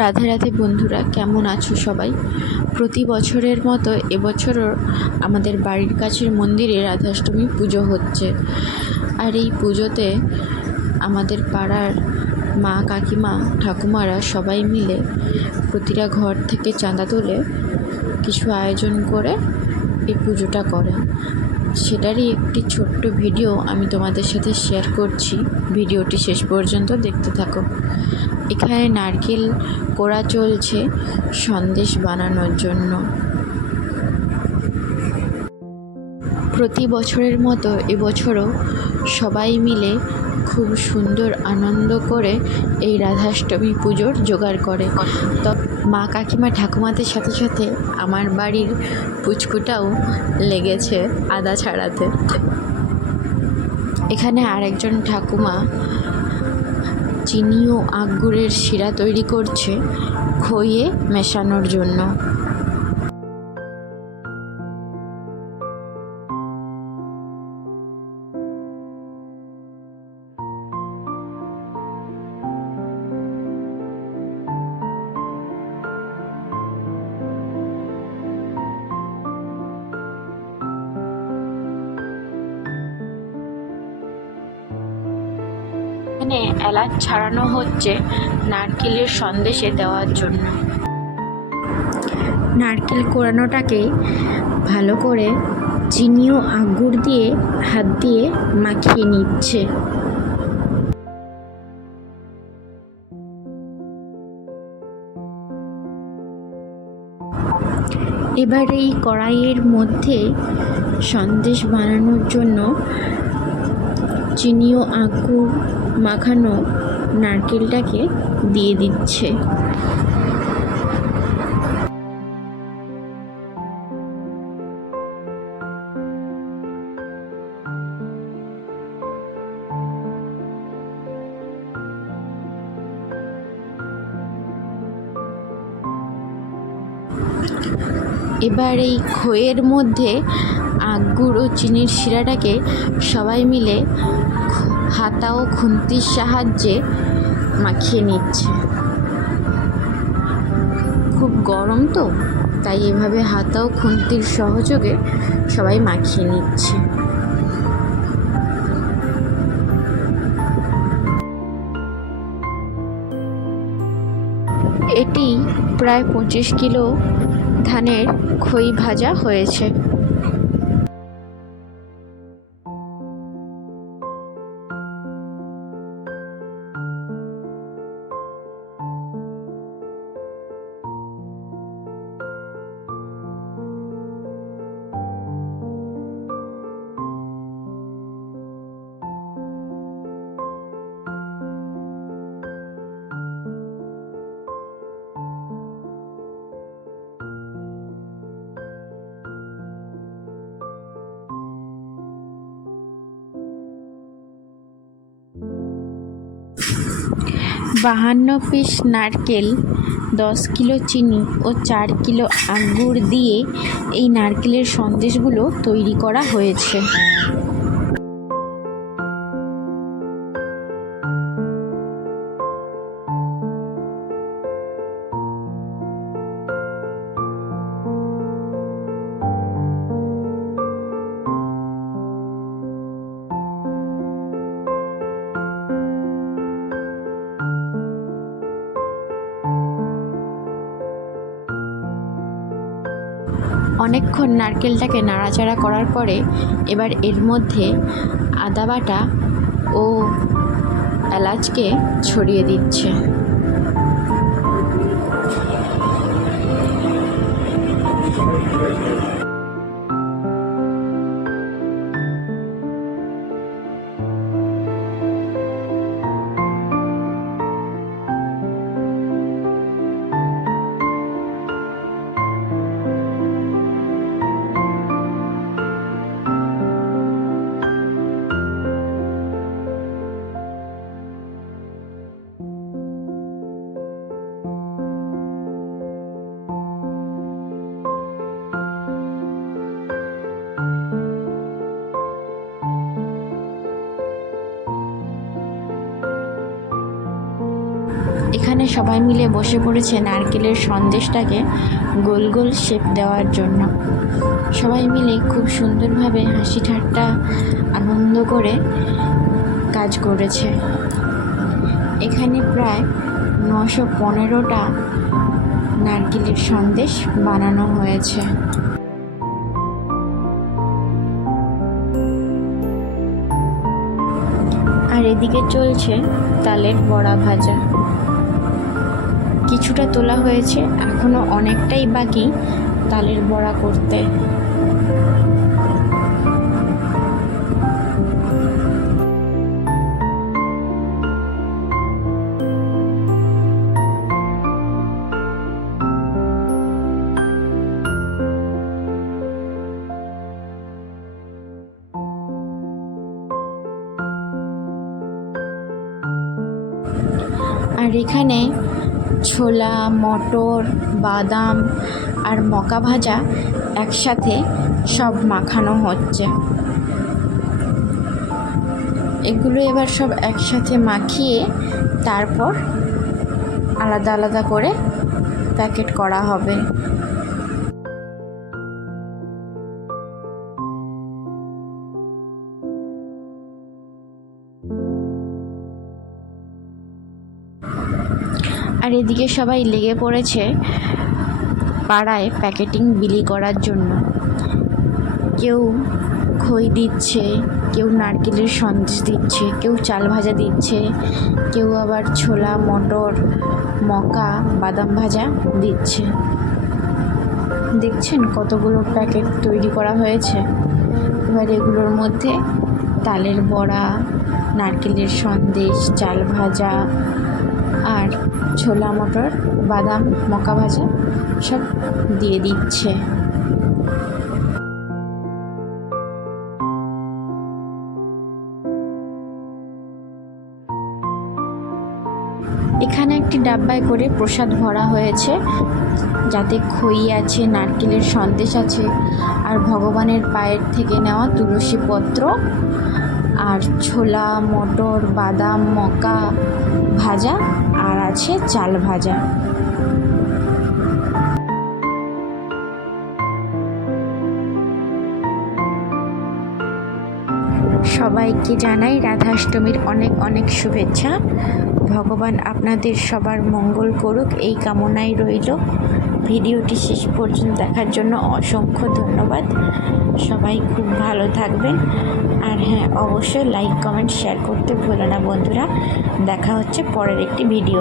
রাধে রাধে বন্ধুরা, কেমন আছো সবাই? প্রতি বছরের মতো এবছরও আমাদের বাড়ির কাছের মন্দিরে রাধাষ্টমী পুজো হচ্ছে। আর এই পুজোতে আমাদের পাড়ার মা, কাকিমা, ঠাকুমারা সবাই মিলে প্রতিটা ঘর থেকে চাঁদা তুলে কিছু আয়োজন করে এই পুজোটা করে। সেটারই একটি ছোট্ট ভিডিও আমি তোমাদের সাথে শেয়ার করছি। ভিডিওটি শেষ পর্যন্ত দেখতে থাকো। এখানে নারকেল কোড়া চলছে সন্দেশ বানানোর জন্য। প্রতি বছরের মতো এবছরও সবাই মিলে খুব সুন্দর আনন্দ করে এই রাধাষ্টমী পুজোর জোগাড় করে। তো মা, কাকিমা, ঠাকুমাদের সাথে সাথে আমার বাড়ির পুচকুটাও লেগেছে আদা ছাড়াতে। এখানে আরেকজন ঠাকুমা চিনি ও আখ গুড়ের শিরা তৈরি করছে খইয়ে মেশানোর জন্য। এখানে এলাচ ছাড়ানো হচ্ছে নারকেলের সন্দেশে দেওয়ার জন্য। নারকেল কোড়ানোটাকে ভালো করে চিনি ও আখ গুড় দিয়ে হাত দিয়ে মাখিয়ে নিচ্ছে। এবার এই কড়াইয়ের মধ্যে সন্দেশ বানানোর জন্য চিনি ও আখ গুড় মাখানো নারকেলটাকে দিয়ে দিচ্ছে। এবার এই খইয়ের মধ্যে আখ গুড় ও চিনির শিরাটাকে সবাই মিলে হাতা ও খুন্তির সাহায্যে মাখিয়ে নিচ্ছে। খুব গরম তো, তাই এভাবে হাতা ও খুন্তির সহযোগে সবাই মাখিয়ে নিচ্ছে। এটি প্রায় 25 কিলো ধানের খই ভাজা হয়েছে। বাহান্ন পিস নারকেল, 10 কিলো চিনি ও 4 কিলো আখ গুড় দিয়ে এই নারকেলের সন্দেশগুলো তৈরি করা হয়েছে। অনেকক্ষণ নারকেলটাকে নাড়াচাড়া করার পরে এবার এর মধ্যে আদা বাটা ও এলাচকে ছড়িয়ে দিচ্ছে। এখানে সবাই মিলে বসে পড়েছে নারকেলের সন্দেশটাকে গোল গোল শেপ দেওয়ার জন্য। সবাই মিলে খুব সুন্দরভাবে হাসি ঠাট্টা আনন্দ করে কাজ করেছে। এখানে প্রায় 915টা নারকেলের সন্দেশ বানানো হয়েছে। আর এদিকে চলছে তালের বড়া ভাজা। কিছুটা তোলা হয়েছে, এখনো অনেকটাই বাকি তালের বড়া করতে। আর এখানে ছোলা, মটর, বাদাম আর মকা ভাজা একসাথে সব মাখানো হচ্ছে। এগুলো এবার সব একসাথে মাখিয়ে তারপর আলাদা আলাদা করে প্যাকেট করা হবে। আর এদিকে সবাই লেগে পড়েছে পাড়ায় প্যাকেটিং বিলি করার জন্য। কেউ খই দিচ্ছে, কেউ নারকেলের সন্দেশ দিচ্ছে, কেউ চাল ভাজা দিচ্ছে, কেউ আবার ছোলা, মটর, মকা, বাদাম ভাজা দিচ্ছে। দেখছেন কতগুলো প্যাকেট তৈরি করা হয়েছে। এবার এগুলোর মধ্যে তালের বড়া, নারকেলের সন্দেশ, চাল ভাজা আর ছোলা, মটর, বাদাম, মকা ভাজা সব দিয়ে দিচ্ছে। এখানে একটি ডাব্বায় করে প্রসাদ ভরা হয়েছে, যাতে খই আছে, নারকেলের সন্দেশ আছে আর ভগবানের পায়ের থেকে নেওয়া তুলসী পত্র আর ছোলা, মটর, বাদাম, মকা ভাজা আর আছে চাল ভাজা। সবাইকে জানাই রাধাষ্টমীর অনেক অনেক শুভেচ্ছা। ভগবান আপনাদের সবার মঙ্গল করুক, এই কামনাই রইল। ভিডিওটি শেষ পর্যন্ত দেখার জন্য অসংখ্য ধন্যবাদ। সবাই খুব ভালো থাকবেন। আর হ্যাঁ, অবশ্যই লাইক, কমেন্ট, শেয়ার করতে ভুলো না বন্ধুরা। দেখা হচ্ছে পরের একটি ভিডিও।